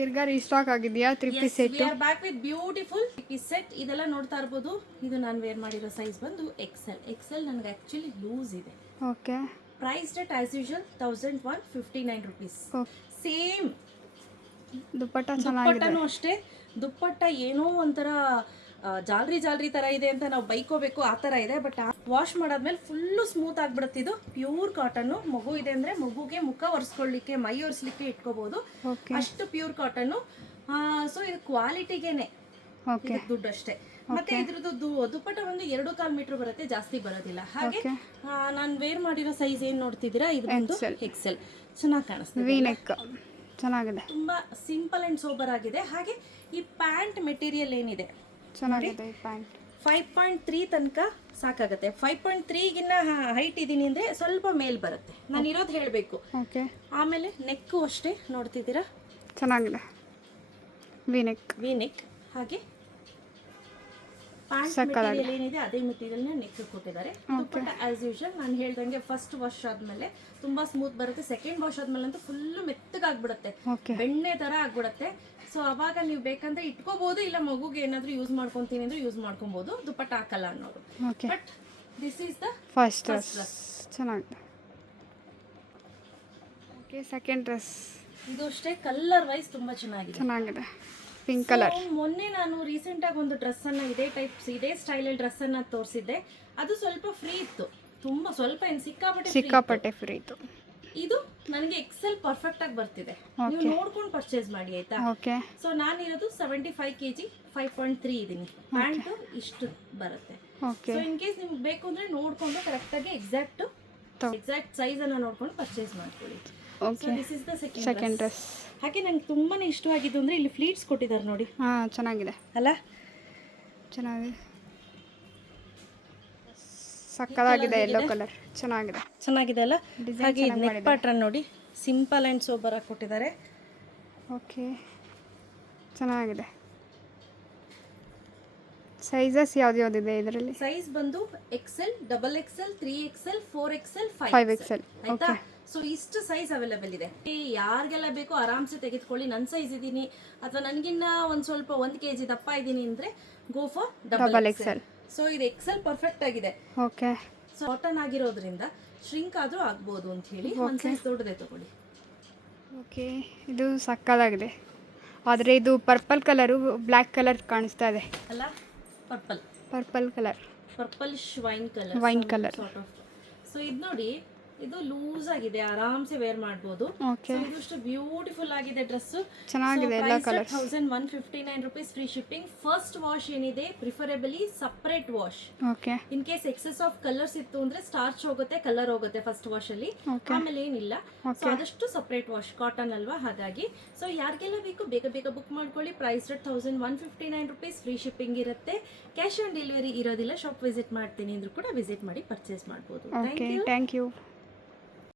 ತಿರ್ಗಾ ರೀಸ್ಟಾಕ್ ಆಗಿದೆಯಾ 3 piece set? We are back with beautiful 3 piece set. ಇದೆಲ್ಲ ನೋಡ್ತಾ ಇರ್ಬೋದು. ಇದು ನಾನು ವೇರ್ ಮಾಡಿರೋ ಸೈಜ್ ಬಂದು ಎಕ್ಸೆಲ್ ನನಗೆ ಆಕ್ಚುಲಿ ಲೂಸ್ ಇದೆ. Okay. Price rate as usual 1159 rupees. Same ದುಪ್ಪಟ್ಟನೂ ಅಷ್ಟೇ. ದುಪ್ಪಟ್ಟ ಏನೋ ಒಂಥರ ಜಾಲ್ರಿ ಥರ ಇದೆ ಅಂತ ನಾವು ಬೈಕೋಬೇಕು, ಆ ಥರ ಇದೆ. ಬಟ್ ವಾಶ್ ಮಾಡಾದ್ಮೇಲೆ ಫುಲ್ಲು ಸ್ಮೂತ್ ಆಗಿಬಿಡುತ್ತೆ. ಇದು ಪ್ಯೂರ್ ಕಾಟನ್ನು. ಮಗು ಇದೆ ಅಂದರೆ ಮಗುಗೆ ಮುಖ ಒರೆಸ್ಕೊಳ್ಳಿಕ್ಕೆ, ಮೈ ಒರೆಸ್ಲಿಕ್ಕೆ ಇಟ್ಕೋಬಹುದು. ಅಷ್ಟು ಪ್ಯೂರ್ ಕಾಟನ್ನು. ಸೊ ಇದು ಕ್ವಾಲಿಟಿಗೇನೆ ದುಡ್ಡು ಅಷ್ಟೇ. ಮತ್ತೆ ಇದ್ರದ್ದು ದುಪ್ಪಟ್ಟ ಒಂದು 2.25 ಮೀಟರ್ ಬರುತ್ತೆ, ಜಾಸ್ತಿ ಬರೋದಿಲ್ಲ. ಹಾಗೆ ನಾನು ವೇರ್ ಮಾಡಿರೋ ಸೈಜ್ ಏನು ನೋಡ್ತಿದ್ದೀರಾ, ಇದು ಬಂದು ಎಕ್ಸೆಲ್. ಚೆನ್ನಾಗಿ ಕಾಣಿಸ್ತದೆ, ಚೆನ್ನಾಗಿದೆ, ತುಂಬಾ ಸಿಂಪಲ್ ಅಂಡ್ ಸೋಬರ್ ಆಗಿದೆ. ಹಾಗೆ ಈ ಪ್ಯಾಂಟ್ ಮೆಟೀರಿಯಲ್ ಏನಿದೆ ಚೆನ್ನಾಗಿದೆ. ಈ ಪ್ಯಾಂಟ್ 5.3 ತನಕ ಸಾಕಾಗುತ್ತೆ. 5.3ಗಿನ್ನ ಹೈಟ್ ಇದ್ದೀನಿ ಅಂದರೆ ಸ್ವಲ್ಪ ಮೇಲ್ ಬರುತ್ತೆ. ನಾನು ಇರೋದು ಹೇಳಬೇಕು. ಆಮೇಲೆ ನೆಕ್ಕು ಅಷ್ಟೇ ನೋಡ್ತಿದ್ದೀರಾ, ಚೆನ್ನಾಗಿದೆ. V neck. ಹಾಗೆ ಪ್ಯಾಂಟ್ ಮೆಟೀರಿಯಲ್ ಏನಿದೆ ಅದೇ ಮೆಟೀರಿಯಲ್ನ ನೆಕ್ ಕೊಟ್ಟಿದ್ದಾರೆ. ದುಪ್ಪಟ್ಟ ಆಸ್ ಯೂಶುವಲ್ ನಾನು ಹೇಳ್ದಂಗೆ ಫಸ್ಟ್ ವಾಶ್ ಆದ್ಮೇಲೆ ತುಂಬಾ ಸ್ಮೂತ್ ಬರುತ್ತೆ. ಸೆಕೆಂಡ್ ವಾಶ್ ಆದ್ಮೇಲೆ ಅಂತೂ ಫುಲ್ಲು ಮೆತ್ತಗಾಗ್ಬಿಡುತ್ತೆ, ಬೆಣ್ಣೆ ತರ ಆಗ್ಬಿಡುತ್ತೆ. ಸೊ ಅವಾಗ ನೀವು ಬೇಕಂದ್ರೆ ಇಟ್ಕೋಬಹುದು, ಇಲ್ಲ ಮಗುಗೆ ಏನಾದ್ರೂ ಯೂಸ್ ಮಾಡ್ಕೊಂತೀನಿ ಅಂದ್ರೆ ಯೂಸ್ ಮಾಡ್ಕೊಬಹುದು. ದುಪ್ಪಟ್ಟ ಹಾಕಲ್ಲ ಅನ್ನೋದು. But this is the first dress. ಚೆನ್ನಾಗಿದೆ. Okay, second dress. ಇದು ಅಷ್ಟೇ ಕಲರ್ ವೈಸ್ ತುಂಬಾ ಚೆನ್ನಾಗಿದೆ. Pink colour. ಮೊನ್ನೆ ನಾನು ರೀಸೆಂಟ್ ಆಗಿ ಒಂದು ಡ್ರೆಸ್ ಅನ್ನ ಇದೇ ಸ್ಟೈಲ್ ಡ್ರೆಸ್ ಅನ್ನ ತೋರಿಸಿದ್ದೆ. ಅದು ಸ್ವಲ್ಪ ಫ್ರೀ ಇತ್ತು, ತುಂಬಾ ಸ್ವಲ್ಪ ಏನು ಸಿಕ್ಕಾಪಟ್ಟೆ ಫ್ರೀ ಇತ್ತು. ಇದು ನನಗೆ ಎಕ್ಸೆಲ್ ಪರ್ಫೆಕ್ಟ್ ಆಗಿ ಬರ್ತಿದೆ. ನೀವು ನೋಡ್ಕೊಂಡು ಪರ್ಚೇಸ್ ಮಾಡಿ ಆಯ್ತಾ. ಸೊ ನಾನಿರೋದು 75 kg 5.3 ಇದೀನಿ. ಪ್ಯಾಂಟ್ ಇಷ್ಟು ಬರುತ್ತೆ. ಸೊ ಇನ್ ಕೇಸ್ ನಿಮ್ಗೆ ಬೇಕು ಅಂದ್ರೆ ನೋಡ್ಕೊಂಡು ಕರೆಕ್ಟ್ ಆಗಿ ಎಕ್ಸಾಕ್ಟ್ ಸೈಜ್ ಅನ್ನ ನೋಡ್ಕೊಂಡು ಪರ್ಚೇಸ್ ಮಾಡ್ಕೊಳ್ಳಿ. This is the second dress. ಹಾಗೆ ನಂಗೆ ತುಂಬಾನೇ ಇಷ್ಟವಾಗಿದ್ದು ಅಂದ್ರೆ ಇಲ್ಲಿ ಫ್ಲೀಟ್ಸ್ ಕೊಟ್ಟಿದ್ದಾರೆ ನೋಡಿ. ಚೆನ್ನಾಗಿದೆ ಅಲ್ಲ, ಚೆನ್ನಾಗಿದೆ, ಸಕ್ಕತ್ತಾಗಿದೆ. ಯೆಲ್ಲೋ ಕಲರ್ ಚೆನ್ನಾಗಿದೆ ಅಲ್ಲ. ಹಾಗೆ ನೆಕ್ ಪ್ಯಾಟರ್ನ್ ನೋಡಿ, ಸಿಂಪಲ್ ಅಂಡ್ ಸೋಬರ್ ಆಗಿ ಕೊಟ್ಟಿದ್ದಾರೆ. ಓಕೆ, ಚೆನ್ನಾಗಿದೆ. ಸೈಜಸ್ ಯಾವ್ದಿದೆ ಇದರಲ್ಲಿ? ಸೈಜ್ ಬಂದು Excel, double XL, 3XL, 4XL, 5XL. ಆಯ್ತಾ. ಸೊ ಇಷ್ಟು ಸೈಜ್ ಅವೈಲೇಬಲ್ ಇದೆ. ಯಾರಿಗೆಲ್ಲ ಬೇಕೋ ಆರಾಮ್ಸೆ ತೆಗೆದುಕೊಳ್ಳಿ. ನನ್ನ ಸೈಜ್ ಇದ್ದೀನಿ ಅಥವಾ ನನಗಿನ್ನ ಒಂದು ಸ್ವಲ್ಪ 1 kg ದಪ್ಪ ಇದ್ದೀನಿ ಅಂದ್ರೆ go for double XL. So ಇದು ಎಕ್ಸೆಲ್ ಪರ್ಫೆಕ್ಟ್ ಆಗಿದೆ. ಓಕೆ. ಸೊ ಕಾಟನ್ ಆಗಿರೋದ್ರಿಂದ ಶ್ರಿಂಕ್ ಆದ್ರೂ ಆಗ್ಬೋದು ಅಂತ ಹೇಳಿ ಒಂದು ಸೈಜ್ ದೊಡ್ಡದೇ ತಗೊಳ್ಳಿ. ಓಕೆ, ಇದು ಸಕ್ಕತ್ತಾಗಿದೆ. ಆದರೆ ಇದು ಪರ್ಪಲ್ ಕಲರು ಬ್ಲ್ಯಾಕ್ ಕಲರ್ ಕಾಣಿಸ್ತಾ ಇದೆ ಅಲ್ಲ. Purple colour, purplish wine colour. So ಇದು ನೋಡಿ, ಇದು ಲೂಸ್ ಆಗಿದೆ, ಆರಾಮ್ಸೆ ವೇರ್ ಮಾಡಬಹುದು. ಇದಷ್ಟು ಬ್ಯೂಟಿಫುಲ್ ಆಗಿದೆ ಡ್ರೆಸ್, ಚೆನ್ನಾಗಿದೆ. ಎಲ್ಲ colours 1159 rupees free shipping. First wash ಏನಿದೆ preferably separate wash. In case excess of colours ಇತ್ತು ಅಂದ್ರೆ ಸ್ಟಾರ್ಚ್ ಹೋಗುತ್ತೆ, ಕಲರ್ ಹೋಗುತ್ತೆ ಫಸ್ಟ್ ವಾಶ್ ಅಲ್ಲಿ. ಆಮೇಲೆ ಏನಿಲ್ಲ, ಸೊ ಆದಷ್ಟು ಸಪರೇಟ್ ವಾಶ್. ಕಾಟನ್ ಅಲ್ವಾ, ಹಾಗಾಗಿ. ಸೊ ಯಾರಿಗೆಲ್ಲ ಬೇಕು ಬೇಗ ಬುಕ್ ಮಾಡ್ಕೊಳ್ಳಿ. Price rate 1159 rupees free shipping ಇರುತ್ತೆ. ಕ್ಯಾಶ್ ಆನ್ ಡೆಲಿವರಿ ಇರೋದಿಲ್ಲ. ಶಾಪ್ ವಿಸಿಟ್ ಮಾಡ್ತೀನಿ ಅಂದ್ರೂ ಕೂಡ ವಿಸಿಟ್ ಮಾಡಿ ಪರ್ಚೇಸ್ ಮಾಡಬಹುದು. Thank you.